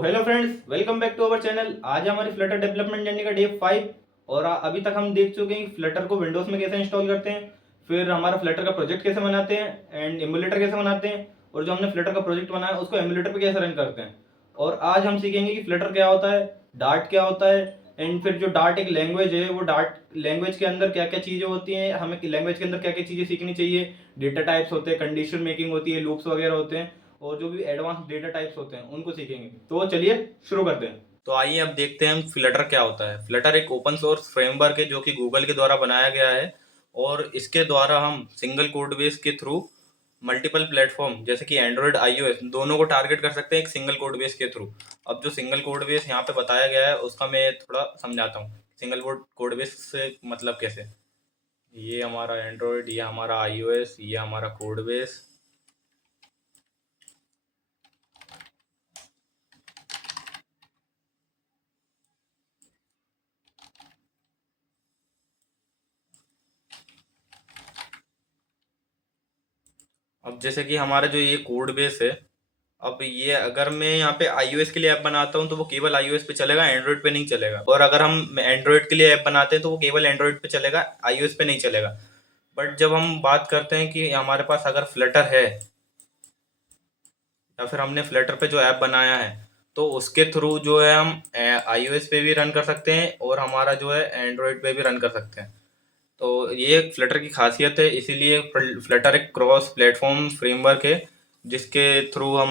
Hello friends, welcome back to our channel. आज हमारी Flutter development journey का day 5 और अभी तक हम देख चुके हैं कि फ्लटर को विंडोज में कैसे इंस्टॉल करते हैं, फिर हमारा फ्लटर का प्रोजेक्ट कैसे बनाते हैं एंड एमुलेटर कैसे बनाते हैं, और जो हमने फ्लटर का प्रोजेक्ट बनाया उसको एमुलेटर पे कैसे रन करते हैं। और आज हम सीखेंगे कि फ्लटर क्या होता है, डार्ट क्या होता है, एंड फिर जो डार्ट एक लैंग्वेज है वो डार्ट लैंग्वेज के अंदर क्या क्या चीज़ें होती हैं, हमें लैंग्वेज के अंदर क्या क्या चीज़ें सीखनी चाहिए। डेटा टाइप्स होते हैं, कंडीशन मेकिंग होती है, लूप्स वगैरह होते हैं, और जो भी एडवांस डेटा टाइप्स होते हैं उनको सीखेंगे। तो चलिए शुरू करते हैं। तो आइए अब देखते हैं फ्लटर क्या होता है। फ्लटर एक ओपन सोर्स फ्रेमवर्क है जो कि गूगल के द्वारा बनाया गया है, और इसके द्वारा हम सिंगल कोड बेस के थ्रू मल्टीपल प्लेटफॉर्म जैसे कि एंड्रॉयड आईओएस दोनों को टारगेट कर सकते हैं एक सिंगल कोड बेस के थ्रू। अब जो सिंगल कोड बेस यहाँ पे बताया गया है उसका मैं थोड़ा समझाता हूँ। सिंगल कोड बेस से मतलब कैसे, ये हमारा एंड्रॉयड, ये हमारा आईओएस, ये हमारा कोड बेस। अब जैसे कि हमारा जो ये कोड बेस है, अब ये अगर मैं यहाँ पे iOS के लिए ऐप बनाता हूँ तो वो केवल iOS पे चलेगा, एंड्रॉयड पे नहीं चलेगा। और अगर हम एंड्रॉयड के लिए ऐप बनाते हैं तो वो केवल एंड्रॉयड पे चलेगा, iOS पे नहीं चलेगा। बट जब हम बात करते हैं कि हमारे पास अगर फ्लटर है या फिर हमने फ्लटर पे जो ऐप बनाया है, तो उसके थ्रू जो है हम iOS पे भी रन कर सकते हैं और हमारा जो है एंड्रॉयड पे भी रन कर सकते हैं। तो ये एक फ्लटर की खासियत है, इसीलिए फ्लटर एक क्रॉस प्लेटफॉर्म फ्रेमवर्क है जिसके थ्रू हम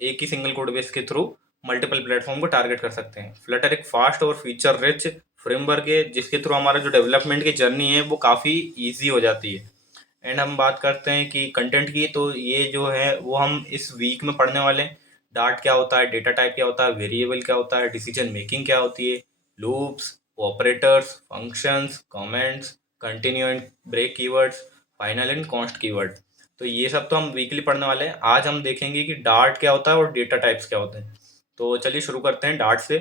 एक ही सिंगल कोड बेस के थ्रू मल्टीपल प्लेटफॉर्म को टारगेट कर सकते हैं। फ्लटर एक फास्ट और फीचर रिच फ्रेमवर्क है जिसके थ्रू हमारा जो डेवलपमेंट की जर्नी है वो काफ़ी ईजी हो जाती है। एंड हम बात करते हैं कि कंटेंट की, तो ये जो है वो हम इस वीक में पढ़ने वाले हैं। डार्ट क्या होता है, डेटा टाइप क्या होता है, वेरिएबल क्या होता है, डिसीजन मेकिंग क्या होती है, loops, operators, functions, comments, continue and break keywords, final and const keyword. तो ये सब तो हम वीकली पढ़ने वाले हैं। आज हम देखेंगे कि डार्ट क्या होता है और डेटा टाइप्स क्या होते हैं। तो चलिए शुरू करते हैं डार्ट से।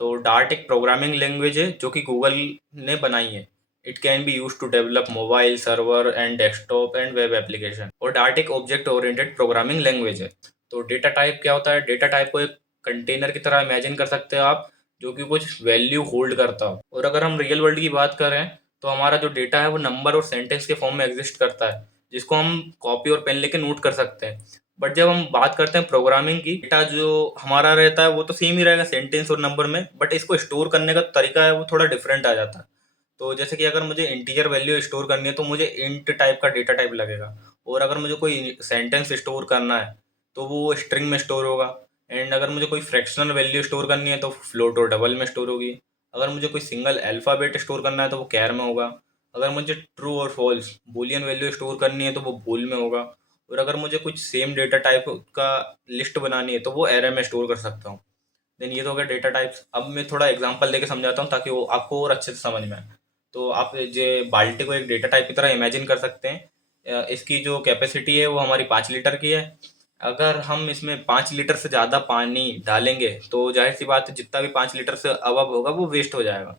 तो डार्ट एक प्रोग्रामिंग लैंग्वेज है जो कि गूगल ने बनाई है। It can be use to develop mobile server and desktop and web application. और डार्ट एक ऑब्जेक्ट ओरिएंटेड प्रोग्रामिंग लैंग्वेज है। तो डेटा टाइप क्या होता है, डेटा टाइप को एक कंटेनर की तरह इमेजिन कर सकते हो आप, जो कि कुछ वैल्यू होल्ड करता हो। और अगर हम रियल वर्ल्ड की बात करें तो हमारा जो डेटा है वो नंबर और सेंटेंस के फॉर्म में एग्जिस्ट करता है, जिसको हम कॉपी और पेन लेके नोट कर सकते हैं। बट जब हम बात करते हैं प्रोग्रामिंग की, डेटा जो हमारा रहता है वो तो सेम ही रहेगा सेंटेंस और नंबर में, बट इसको स्टोर करने का तरीका है वो थोड़ा डिफरेंट आ जाता है। तो जैसे कि अगर मुझे इंटीजर वैल्यू स्टोर करनी है तो मुझे इंट टाइप का डेटा टाइप लगेगा, और अगर मुझे कोई सेंटेंस स्टोर करना है तो वो स्ट्रिंग में स्टोर होगा। एंड अगर मुझे कोई फ्रैक्शनल वैल्यू स्टोर करनी है तो फ्लोट और डबल में स्टोर होगी। अगर मुझे कोई सिंगल अल्फ़ाबेट स्टोर करना है तो वो कैर में होगा। अगर मुझे ट्रू और फॉल्स बूलियन वैल्यू स्टोर करनी है तो वो बूल में होगा। और अगर मुझे कुछ सेम डेटा टाइप का लिस्ट बनानी है तो वो एरे में स्टोर कर सकता हूँ। देन ये तो हो गया डेटा टाइप्स। अब मैं थोड़ा एग्जांपल देके समझाता हूँ ताकि वो आपको और अच्छे से समझ में आए। तो आप जो बाल्टी को एक डेटा टाइप की तरह इमेजिन कर सकते हैं। इसकी जो कैपेसिटी है वो हमारी 5 लीटर की है। अगर हम इसमें 5 लीटर से ज़्यादा पानी डालेंगे तो जाहिर सी बात है जितना भी 5 लीटर से अबव होगा वो वेस्ट हो जाएगा।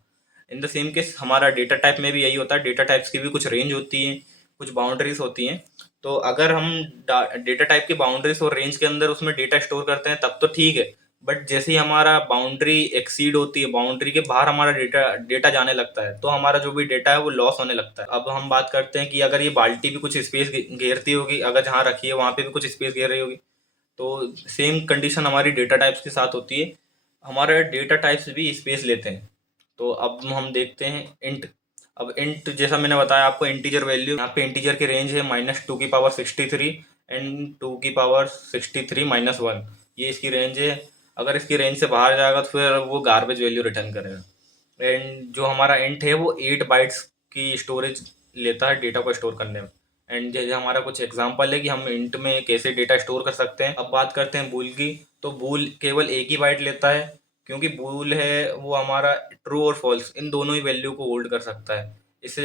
इन द सेम केस हमारा डेटा टाइप में भी यही होता है। डेटा टाइप्स की भी कुछ रेंज होती है, कुछ बाउंड्रीज होती हैं। तो अगर हम डेटा टाइप की बाउंड्रीज और रेंज के अंदर उसमें डेटा स्टोर करते हैं तब तो ठीक है। बट जैसे ही हमारा बाउंड्री एक्सीड होती है, बाउंड्री के बाहर हमारा डेटा डेटा जाने लगता है, तो हमारा जो भी डेटा है वो लॉस होने लगता है। अब हम बात करते हैं कि अगर ये बाल्टी भी कुछ स्पेस घेरती होगी, अगर जहाँ रखी है वहाँ पे भी कुछ स्पेस घेर रही होगी, तो सेम कंडीशन हमारी डेटा टाइप्स के साथ होती है। हमारे डेटा टाइप्स भी स्पेस लेते हैं। तो अब हम देखते हैं इंट। अब इंट जैसा मैंने बताया आपको, इंटीजर वैल्यू, यहाँ पे इंटीजर की रेंज है -2 की पावर 63 एंड 2 की पावर 63 - 1। ये इसकी रेंज है। अगर इसकी रेंज से बाहर जाएगा तो फिर वो गार्बेज वैल्यू रिटर्न करेगा। एंड जो हमारा इंट है वो 8 बाइट्स की स्टोरेज लेता है डेटा को स्टोर करने में। एंड जैसे हमारा कुछ एग्जांपल है कि हम इंट में कैसे डेटा स्टोर कर सकते हैं। अब बात करते हैं बूल की। तो बूल केवल एक ही बाइट लेता है, क्योंकि बूल है वो हमारा ट्रू और फॉल्स इन दोनों ही वैल्यू को होल्ड कर सकता है। इससे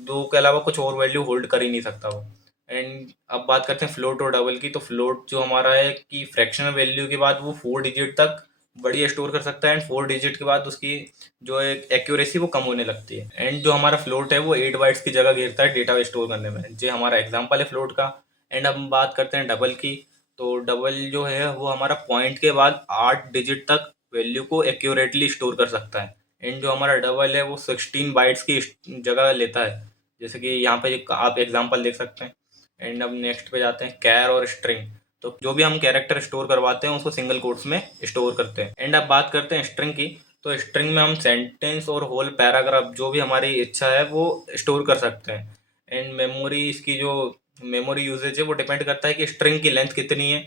दो के अलावा कुछ और वैल्यू होल्ड कर ही नहीं सकता वो। एंड अब बात करते हैं फ्लोट और डबल की। तो फ्लोट जो हमारा है कि फ्रैक्शनल वैल्यू के बाद वो 4 डिजिट तक बढ़िया स्टोर कर सकता है, एंड 4 डिजिट के बाद उसकी जो एक एक्यूरेसी वो कम होने लगती है। एंड जो हमारा फ्लोट है वो 8 बाइट्स की जगह घेरता है डेटा स्टोर करने में। जो हमारा एग्जांपल है फ्लोट का। एंड अब हम बात करते हैं डबल की। तो डबल जो है वो हमारा पॉइंट के बाद 8 डिजिट तक वैल्यू को एक्यूरेटली स्टोर कर सकता है। एंड जो हमारा डबल है वो 16 बाइट्स की जगह लेता है, जैसे कि यहाँ पे आप एग्जांपल देख सकते हैं। एंड अब नेक्स्ट पे जाते हैं, कैर और स्ट्रिंग। तो जो भी हम कैरेक्टर स्टोर करवाते हैं उसको सिंगल कोट्स में स्टोर करते हैं। एंड अब बात करते हैं स्ट्रिंग की। तो स्ट्रिंग में हम सेंटेंस और होल पैराग्राफ जो भी हमारी इच्छा है वो स्टोर कर सकते हैं। एंड मेमोरी, इसकी जो मेमोरी यूजेज है वो डिपेंड करता है कि स्ट्रिंग की लेंथ कितनी है।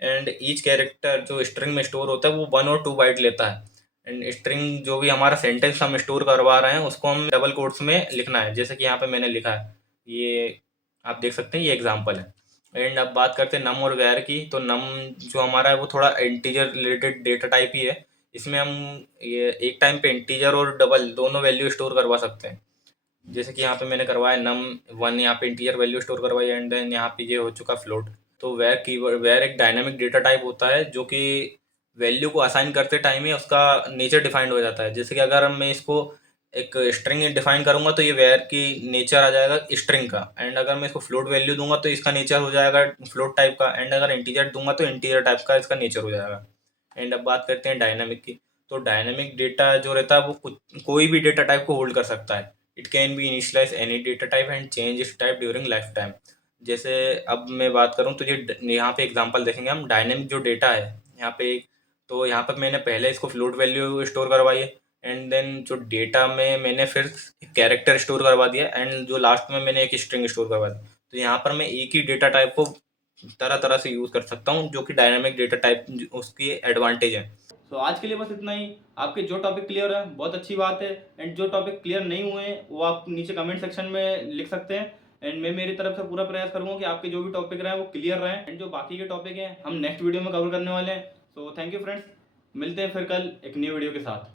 एंड ईच कैरेक्टर जो स्ट्रिंग में स्टोर होता है वो 1 और 2 बाइट लेता है। एंड स्ट्रिंग जो भी हमारा सेंटेंस हम स्टोर करवा रहे हैं उसको हम डबल कोट्स में लिखना है, जैसे कि यहाँ पे मैंने लिखा है, ये आप देख सकते हैं, ये एग्जांपल है। एंड अब बात करते हैं नम और वैर की। तो नम जो हमारा है वो थोड़ा इंटीजर रिलेटेड डेटा टाइप ही है। इसमें हम ये एक टाइम पे इंटीजर और डबल दोनों वैल्यू स्टोर करवा सकते हैं, जैसे कि यहाँ पे मैंने करवाया नम 1, यहाँ पे इंटीजर वैल्यू स्टोर करवाई। एंड देन यहाँ पे ये हो चुका फ्लोट। तो वेर एक डायनामिक डेटा टाइप होता है जो कि वैल्यू को असाइन करते टाइम ही उसका नेचर डिफाइंड हो जाता है। जैसे कि अगर मैं इसको एक स्ट्रिंग डिफाइन करूंगा तो ये वेर की नेचर आ जाएगा स्ट्रिंग का। एंड अगर मैं इसको फ्लोट वैल्यू दूंगा तो इसका नेचर हो जाएगा फ्लोट टाइप का। एंड अगर इंटीजर दूंगा तो इंटीजर टाइप का इसका नेचर हो जाएगा। एंड अब बात करते हैं डायनामिक की। तो डायनामिक डेटा जो रहता है वो कोई भी डेटा टाइप को होल्ड कर सकता है। It can be initialize any data type and change its type during life time. जैसे अब मैं बात करूं तो ये यहाँ पे एग्जांपल देखेंगे हम, डायनेमिक जो डेटा है यहाँ पे। तो यहाँ पर मैंने पहले इसको फ्लोट वैल्यू स्टोर करवाई है। एंड देन जो डेटा में मैंने फिर कैरेक्टर स्टोर करवा दिया। एंड जो लास्ट में मैंने एक स्ट्रिंग स्टोर करवा दी। तो यहाँ पर मैं एक ही डेटा टाइप को तरह तरह से यूज़ कर सकता हूँ, जो कि डायनामिक डेटा टाइप उसकी एडवांटेज है। तो आज के लिए बस इतना ही। आपके जो टॉपिक क्लियर है बहुत अच्छी बात है, एंड जो टॉपिक क्लियर नहीं हुए हैं वो आप नीचे कमेंट सेक्शन में लिख सकते हैं। एंड मैं मेरी तरफ से पूरा प्रयास करूंगा कि आपके जो भी टॉपिक रहे वो क्लियर रहें। एंड जो बाकी के टॉपिक हैं हम नेक्स्ट वीडियो में कवर करने वाले हैं। सो थैंक यू फ्रेंड्स, मिलते हैं फिर कल एक न्यू वीडियो के साथ।